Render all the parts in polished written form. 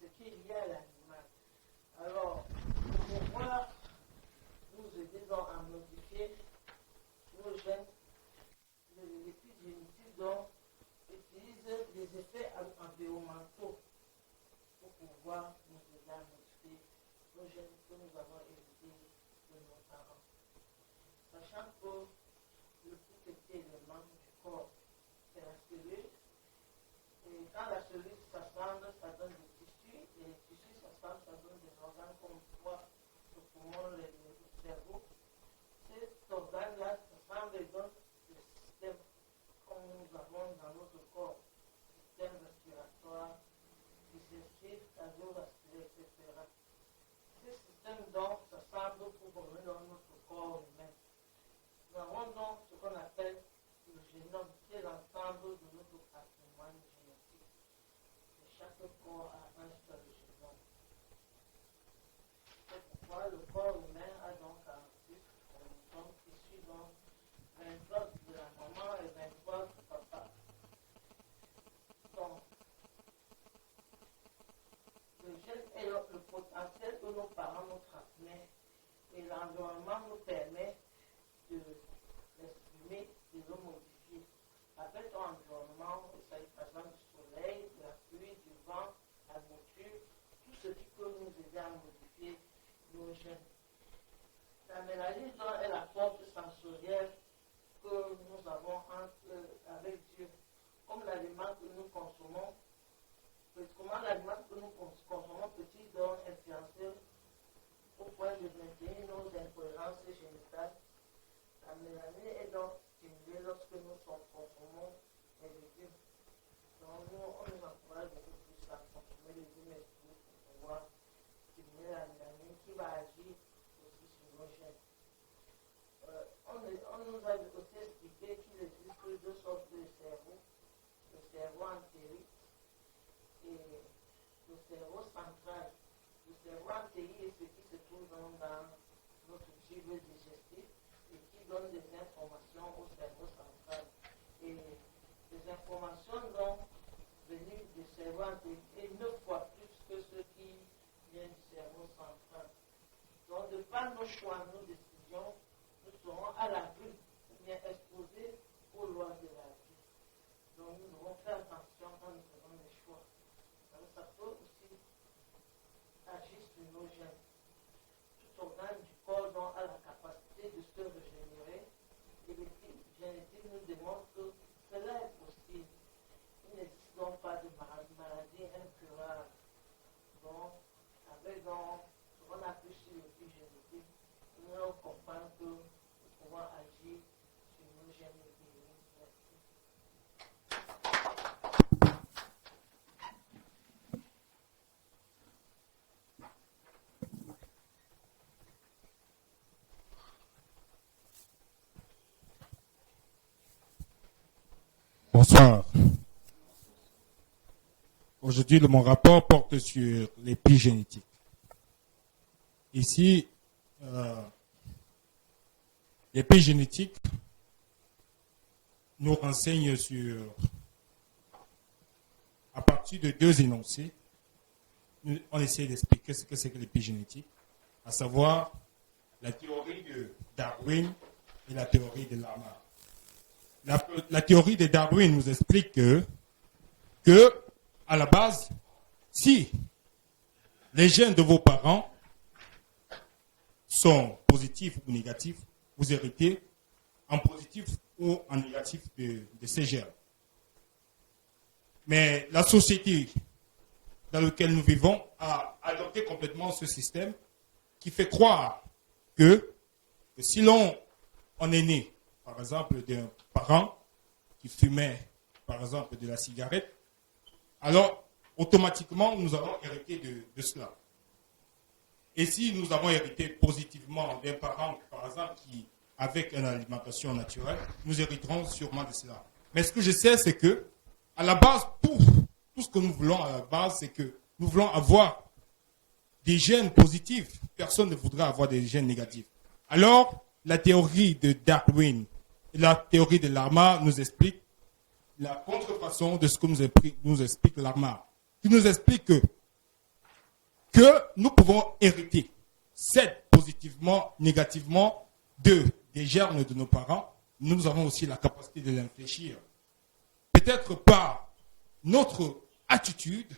ce qui est lié à l'animal. Alors, pour pouvoir nous aider donc à modifier nos gènes, l'épigénétique donc utilise les effets environnementaux pour pouvoir nous aider à modifier nos gènes que nous avons hérités de nos parents. Sachant que le plus petit élément du corps, c'est la cellule. Et quand la cellule s'assemble, ça donne des tissus. Et les tissus s'assemblent, ça donne des organes comme le foie, le poumon, le cerveau. Ces organes-là s'assemblent et donnent le système comme nous avons dans notre corps, système respiratoire, digestif, cardiovasculaire, etc. Ces systèmes donc s'assemblent pour former dans notre corps humain. Nous avons donc ce qu'on appelle le génome, qui est l'ensemble de notre patrimoine génétique. Et chaque corps a un seul génome. C'est pourquoi le corps humain a donc 46 chromosomes issus donc 23 de la maman et 23 du papa. Donc, le gène est le potentiel que nos parents nous transmettent et l'environnement nous permet de l'exprimer, de le modifier. Avec ton environnement, il s'agit par exemple du soleil, de la pluie, du vent, la nature, tout ce qui peut nous aider à modifier nos gènes. La mélanine est la force sensorielle que nous avons avec Dieu. Comme l'aliment que nous consommons, comment l'aliment que nous consommons peut-il donc influencer au point de maintenir nos incohérences génitales. La mélanine est donc stimulée lorsque nous consommons les légumes. Donc nous, on nous encourage beaucoup plus à consommer les légumes pour pouvoir stimuler la mélanine qui va agir aussi sur nos gènes. On nous a aussi expliqué qu'il existe deux sortes de cerveau. Le cerveau entérique et le cerveau central. Le cerveau entérique est ce qui se trouve dans notre tube digestif et qui donne des informations au cerveau central. Et les informations donc venues du cerveau entérique est 9 fois plus que ce qui vient du cerveau central. Donc, de par nos choix, nos décisions, nous serons à l'abri ou bien exposés aux lois de la vie. Donc, nous devons faire attention quand nous faisons des choix. Donc, ça peut aussi agir sur nos gènes. Tout organe du corps donc, a la capacité de se régénérer. Et l'épigénétique nous démontre que cela est possible. Il n'existe donc pas de maladie incurable. Donc, avec donc, ce qu'on appelle sur l'épigénétique, nous allons comprendre que nous pouvons agir sur nos gènes épigénétiques. Merci. Bonsoir. Aujourd'hui, mon rapport porte sur l'épigénétique. Ici, l'épigénétique nous renseigne à partir de deux énoncés, on essaie d'expliquer ce que c'est que l'épigénétique, à savoir la théorie de Darwin et la théorie de Lamarck. La théorie de Darwin nous explique que, à la base, si les gènes de vos parents sont positifs ou négatifs, vous héritez en positif ou en négatif de ces gènes. Mais la société dans laquelle nous vivons a adopté complètement ce système qui fait croire que si on est né, par exemple, d'un parent qui fumait, par exemple, de la cigarette, alors automatiquement, nous allons hériter de cela. Et si nous avons hérité positivement d'un parent, par exemple, qui avec une alimentation naturelle, nous hériterons sûrement de cela. Mais ce que je sais, c'est que, à la base, pour tout ce que nous voulons à la base, c'est que nous voulons avoir des gènes positifs. Personne ne voudrait avoir des gènes négatifs. Alors, la théorie de Darwin et la théorie de Lamarck nous expliquent la contrefaçon de ce que nous explique Lamarck. Qui nous explique que que nous pouvons hériter, certes positivement, négativement, des germes de nos parents, nous avons aussi la capacité de l'infléchir. Peut-être par notre attitude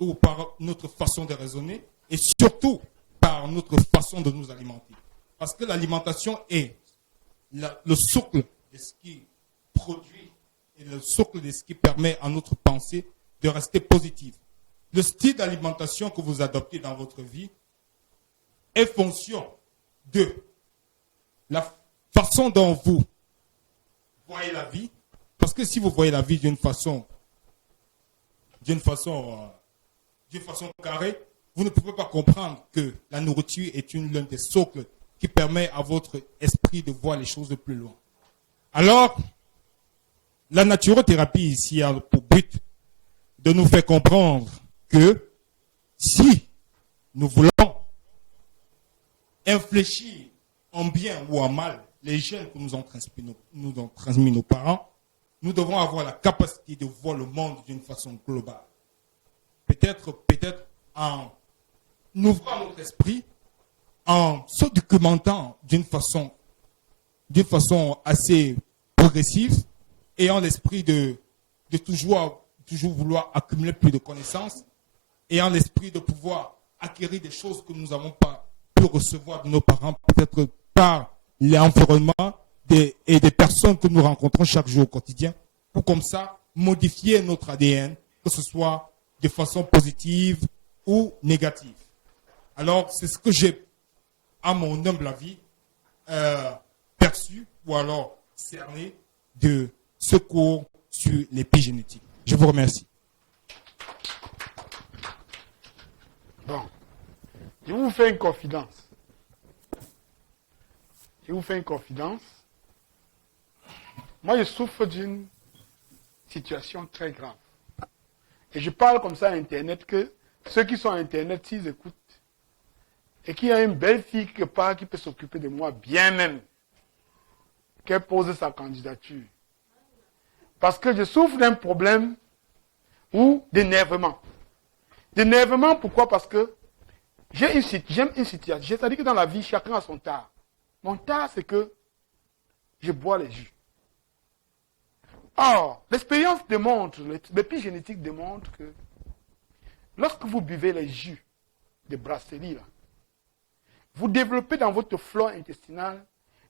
ou par notre façon de raisonner et surtout par notre façon de nous alimenter. Parce que l'alimentation est le socle de ce qui produit et le socle de ce qui permet à notre pensée de rester positive. Le style d'alimentation que vous adoptez dans votre vie est fonction de la façon dont vous voyez la vie. Parce que si vous voyez la vie d'une façon carrée, vous ne pouvez pas comprendre que la nourriture est l'un des socles qui permet à votre esprit de voir les choses de plus loin. Alors, la naturothérapie ici a pour but de nous faire comprendre que si nous voulons infléchir en bien ou en mal les gènes que nous ont transmis nos parents, nous devons avoir la capacité de voir le monde d'une façon globale. Peut-être en ouvrant notre esprit, en se documentant d'une façon assez progressive, ayant l'esprit de toujours vouloir accumuler plus de connaissances, ayant l'esprit de pouvoir acquérir des choses que nous n'avons pas pu recevoir de nos parents, peut-être par l'environnement et des personnes que nous rencontrons chaque jour au quotidien, pour comme ça modifier notre ADN, que ce soit de façon positive ou négative. Alors, c'est ce que j'ai, à mon humble avis, perçu ou alors cerné de ce cours sur l'épigénétique. Je vous remercie. Bon, je vous fais une confidence. Moi, je souffre d'une situation très grave. Et je parle comme ça à Internet que ceux qui sont à Internet, s'ils écoutent, et qu'il y a une belle fille quelque part qui peut s'occuper de moi bien même, qu'elle pose sa candidature. Parce que je souffre d'un problème ou d'énervement. D'énervement, pourquoi? Parce que j'aime une situation. C'est-à-dire que dans la vie, chacun a son tard. Mon tard, c'est que je bois les jus. Or, l'expérience démontre, l'épigénétique démontre que lorsque vous buvez les jus de brasserie, là, vous développez dans votre flore intestinale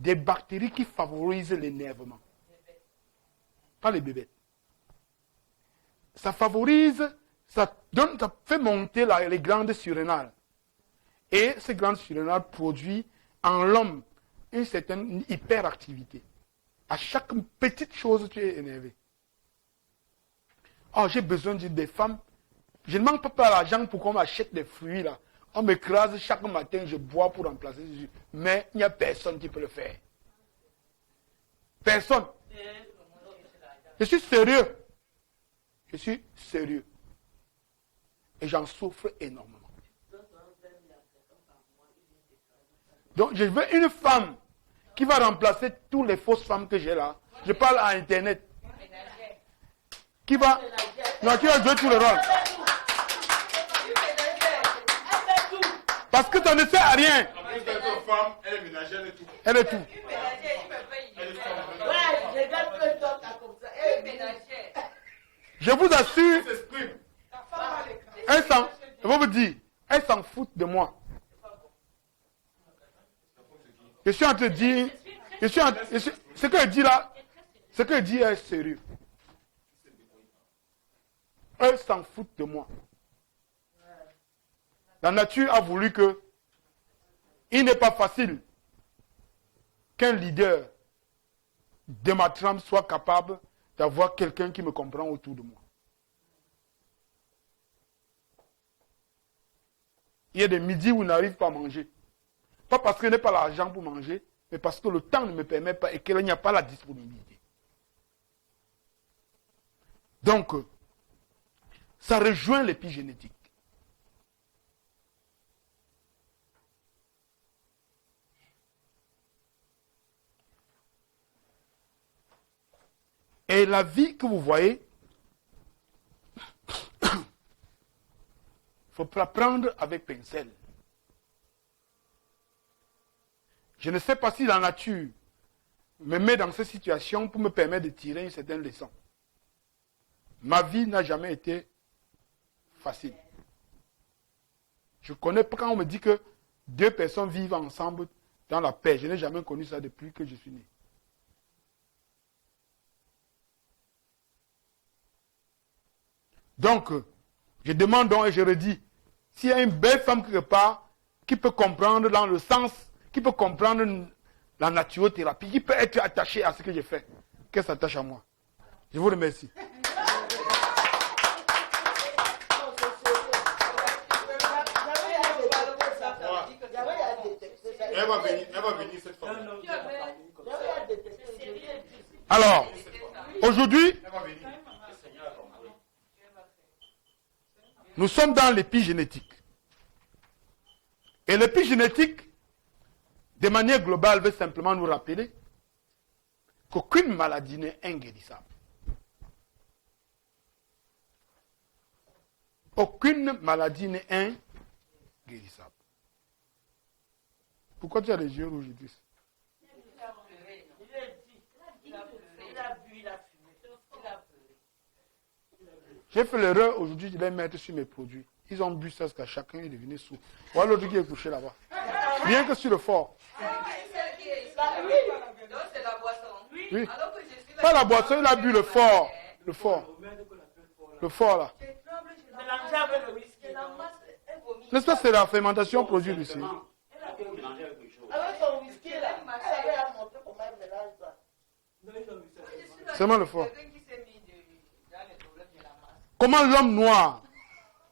des bactéries qui favorisent l'énervement. Pas les bébés. Ça favorise, ça fait monter les glandes surrénales. Et ces glandes surrénales produisent en l'homme une certaine hyperactivité. À chaque petite chose, tu es énervé. Oh, j'ai besoin des femmes. Je ne manque pas l'argent pour qu'on m'achète des fruits là. On m'écrase chaque matin, je bois pour remplacer les jus. Mais il n'y a personne qui peut le faire. Personne. Je suis sérieux. Je suis sérieux. Et j'en souffre énormément. Donc, je veux une femme qui va remplacer toutes les fausses femmes que j'ai là. Je parle à Internet. Qui va... Non, qui va jouer tout le rôle. Parce que ça ne sert à rien. En plus d'être femme, elle est ménagère, elle est tout. Elle est tout. Je vous assure, je vais vous dire, elle s'en fout de moi. Je suis en train de dire, ce que je dis là, ce que je dis est sérieux. Elle s'en fout de moi. La nature a voulu que il n'est pas facile qu'un leader de ma trame soit capable d'avoir quelqu'un qui me comprend autour de moi. Il y a des midis où je n'arrive pas à manger. Pas parce que je n'ai pas l'argent pour manger, mais parce que le temps ne me permet pas et qu'il n'y a pas la disponibilité. Donc, ça rejoint l'épigénétique. Et la vie que vous voyez, Il faut prendre avec pincelle. Je ne sais pas si la nature me met dans cette situation pour me permettre de tirer une certaine leçon. Ma vie n'a jamais été facile. Je connais pas quand on me dit que deux personnes vivent ensemble dans la paix. Je n'ai jamais connu ça depuis que je suis né. Donc, je demande donc et je redis, s'il y a une belle femme quelque part qui peut comprendre dans le sens, qui peut comprendre la naturothérapie, qui peut être attachée à ce que je fais, qu'elle s'attache à moi. Je vous remercie. Elle va venir cette fois. Alors, aujourd'hui, nous sommes dans l'épigénétique. Et l'épigénétique, de manière globale, veut simplement nous rappeler qu'aucune maladie n'est inguérissable. Aucune maladie n'est inguérissable. Pourquoi tu as les yeux rouges, Idriss? J'ai fait l'erreur aujourd'hui de les mettre sur mes produits. Ils ont bu ça jusqu'à chacun est devenu sourd. Voilà l'autre qui est couché là-bas. Rien que sur le fort. Oui. Pas la boisson, il a bu le fort. Le fort. Le fort là. N'est-ce pas, c'est la fermentation produit ici. Seulement le fort. Comment l'homme noir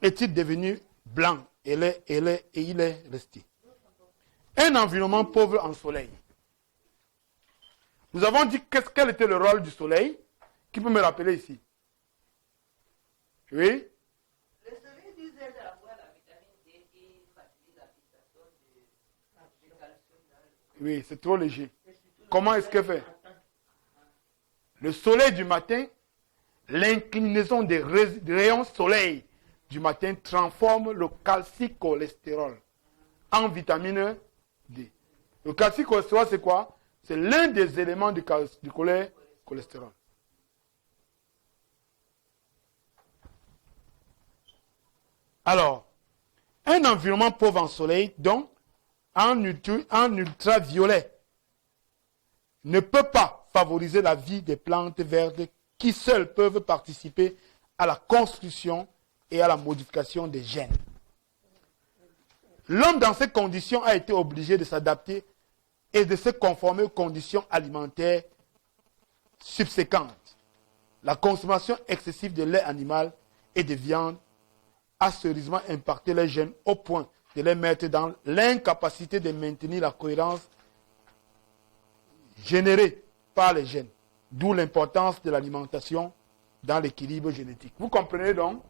est-il devenu blanc et il est resté? Un environnement pauvre en soleil. Nous avons dit quel était le rôle du soleil. Qui peut me rappeler ici? Oui? Le soleil disait d'avoir la vitamine D qui facilite la fixation du calcium. Oui, c'est trop léger. Comment est-ce qu'elle fait? Le soleil du matin, l'inclinaison des rayons soleil du matin transforme le calcicholestérol en vitamine D. Le calcicholestérol, c'est quoi? C'est l'un des éléments du cholestérol. Alors, un environnement pauvre en soleil, donc en ultraviolet, ne peut pas favoriser la vie des plantes vertes qui seules peuvent participer à la construction et à la modification des gènes. L'homme, dans ces conditions, a été obligé de s'adapter et de se conformer aux conditions alimentaires subséquentes. La consommation excessive de lait animal et de viande a sérieusement impacté les gènes au point de les mettre dans l'incapacité de maintenir la cohérence générée par les gènes. D'où l'importance de l'alimentation dans l'équilibre génétique. Vous comprenez donc?